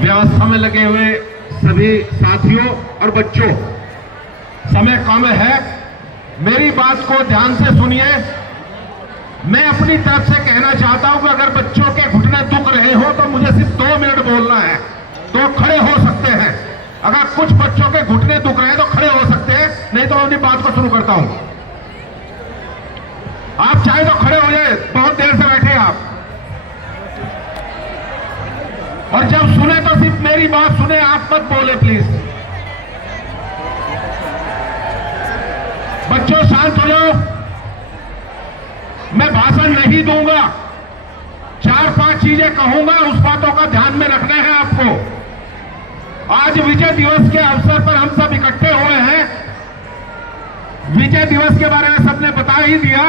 व्यवस्था में लगे हुए सभी साथियों और बच्चों, समय कम है, मेरी बात को ध्यान से सुनिए। मैं अपनी तरफ से कहना चाहता हूं कि अगर बच्चों के घुटने दुख रहे हो तो मुझे सिर्फ 2 मिनट बोलना है, तो खड़े हो सकते हैं। अगर कुछ बच्चों के घुटने दुख रहे हैं तो खड़े हो सकते हैं, नहीं तो मैं अपनी बात को शुरू करता हूं। आप चाहे तो खड़े हो जाए, बहुत देर से बैठे आप। और जब सुने तो सिर्फ मेरी बात सुने, आप मत बोले प्लीज। बच्चों शांत हो जाओ, मैं भाषण नहीं दूंगा, 4-5 चीजें कहूंगा, उस बातों का ध्यान में रखना है आपको। आज विजय दिवस के अवसर पर हम सब इकट्ठे हुए हैं। विजय दिवस के बारे में सबने बता ही दिया।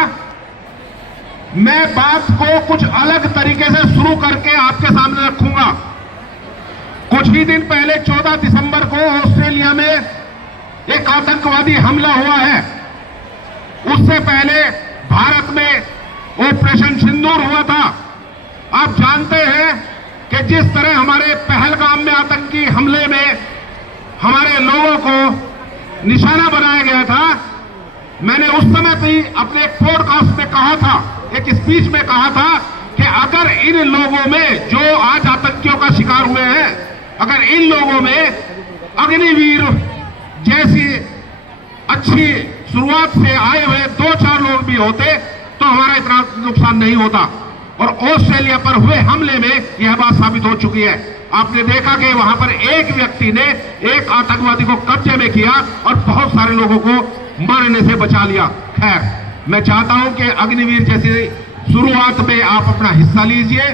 मैं बात को कुछ अलग तरीके से शुरू करके आपके सामने रखूंगा। कुछ ही दिन पहले 14 दिसंबर को ऑस्ट्रेलिया में एक आतंकवादी हमला हुआ है। उससे पहले भारत में ऑपरेशन सिंदूर हुआ था। आप जानते हैं कि जिस तरह हमारे पहलगाम में आतंकी हमले में हमारे लोगों को निशाना बनाया गया था, मैंने उस समय भी अपने एक पॉडकास्ट में कहा था, एक स्पीच में कहा था कि अगर इन लोगों में जो आज आतंकियों का शिकार हुए हैं, अगर इन लोगों में अग्निवीर जैसी अच्छी शुरुआत से आए हुए 2-4 लोग भी होते तो हमारा इतना नुकसान नहीं होता। और ऑस्ट्रेलिया पर हुए हमले में यह बात साबित हो चुकी है। आपने देखा कि वहां पर एक व्यक्ति ने एक आतंकवादी को कब्जे में किया और बहुत सारे लोगों को मारने से बचा लिया। खैर, मैं चाहता हूं कि अग्निवीर जैसी शुरुआत में आप अपना हिस्सा लीजिए।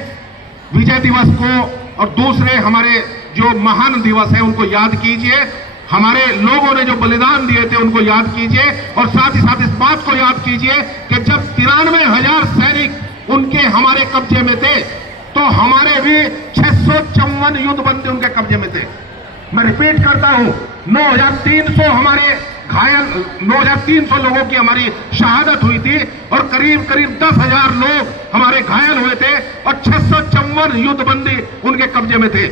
विजय दिवस को और दूसरे हमारे जो महान दिवस है उनको याद कीजिए। हमारे लोगों ने जो बलिदान दिए थे उनको याद कीजिए। और साथ ही साथ इस बात को याद कीजिए कि जब 93,000 सैनिक उनके हमारे कब्जे में थे तो हमारे भी 654 युद्धबंदी उनके कब्जे में थे। मैं रिपीट करता हूं, 9,300 हमारे घायल, 9,300 लोगों की हमारी शहादत हुई थी और करीब 10,000 लोग हमारे घायल हुए थे और 654 युद्धबंदी उनके कब्जे में थे।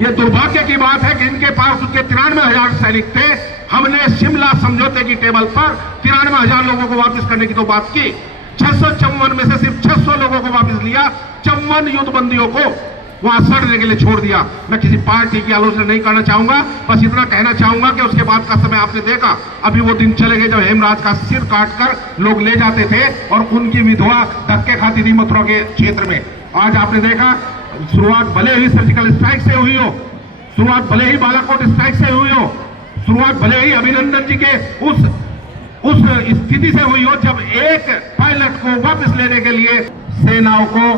यह दुर्भाग्य की बात है कि इनके पास उनके 93,000 सैनिक थे। हमने शिमला समझौते की टेबल पर 93,000 लोगों को वापस करने की तो बात की, 654 में से सिर्फ 600 लोगों को वापस लिया, 54 युद्धबंदियों को वहां सड़ने के लिए छोड़ दिया। मैं किसी पार्टी की आलोचना नहीं करना चाहूंगा, बस इतना कहना चाहूंगा कि उसके बाद का समय आपने देखा, अभी वो दिन चले गए जब हेमराज का सिर काटकर लोग ले जाते थे और उनकी विधवा धक्के खाती थी मथुरा के क्षेत्र में। आज आपने देखा, शुरुआत भले ही सर्जिकल स्ट्राइक से हुई हो, शुरुआत भले ही बालाकोट स्ट्राइक से हुई हो, शुरुआत भले ही अभिनंदन जी के उस स्थिति से हुई हो जब एक पायलट को वापस लेने के लिए सेनाओं को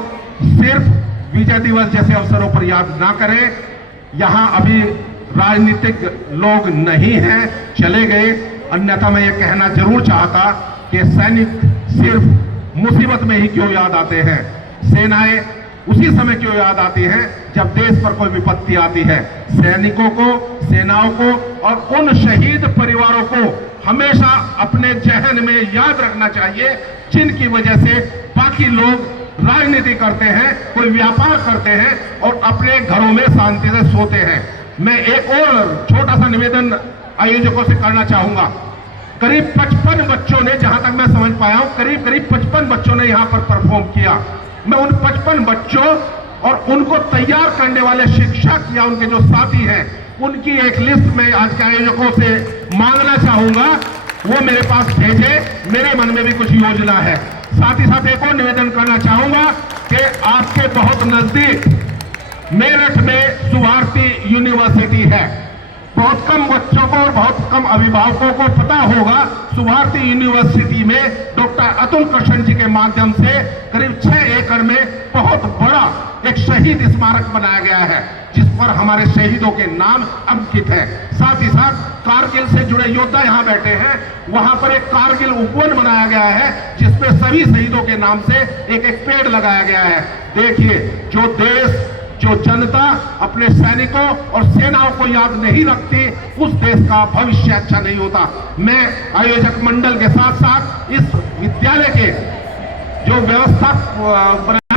सिर्फ विजय दिवस जैसे अवसरों पर याद ना करें। यहां अभी राजनीतिक लोग नहीं हैं, चले गए। अन्यथा मैं ये कहना जरूर चाहता कि सैनिक सिर्फ मुसीबत में ही क्यों याद आते हैं, सेनाएं उसी समय क्यों याद आती है जब देश पर कोई विपत्ति आती है। सैनिकों को, सेनाओं को और उन शहीद परिवारों को हमेशा अपने जहन में याद रखना चाहिए, जिनकी वजह से बाकी लोग राजनीति करते हैं, कोई व्यापार करते हैं और अपने घरों में शांति से सोते हैं। मैं एक और छोटा सा निवेदन आयोजकों से करना चाहूंगा। करीब 55 बच्चों ने, जहां तक मैं समझ पाया हूं, करीब 55 बच्चों ने यहां पर परफॉर्म किया। मैं उन 55 बच्चों और उनको तैयार करने वाले शिक्षक या उनके जो साथी हैं उनकी एक लिस्ट में आज के आयोजकों से मांगना चाहूंगा, वो मेरे पास भेजे। मेरे मन में भी कुछ योजना है। साथ ही साथ एक और निवेदन करना चाहूंगा कि आपके बहुत नजदीक मेरठ में सुभारती यूनिवर्सिटी है। बहुत कम बच्चों को और बहुत कम अभिभावकों को पता होगा, सुभारती यूनिवर्सिटी में डॉक्टर अतुल कृष्ण जी के माध्यम से करीब 6 एकड़ में बहुत बड़ा एक शहीद स्मारक बनाया गया है, जिस पर हमारे शहीदों के नाम अंकित है। साथ ही साथ कारगिल से जुड़े योद्धा यहाँ बैठे हैं, वहां पर एक कारगिल उपवन बनाया गया है जिसमें सभी शहीदों के नाम से एक एक पेड़ लगाया गया है। देखिए, जो देश, जो जनता अपने सैनिकों और सेनाओं को याद नहीं रखती, उस देश का भविष्य अच्छा नहीं होता। मैं आयोजक मंडल के साथ साथ इस विद्यालय के जो व्यवस्था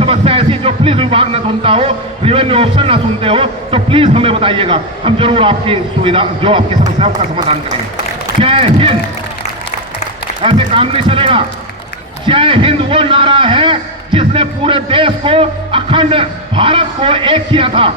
समस्या ऐसी जो पुलिस विभाग ना सुनता हो, रेवेन्यू ऑफिसर ना सुनते हो, तो प्लीज हमें बताइएगा, हम जरूर आपकी सुविधा, जो आपकी समस्याओं का समाधान करेंगे। जय हिंद। ऐसे काम नहीं चलेगा। जय हिंद वो नारा है जिसने पूरे देश को, अखंड भारत को एक किया था।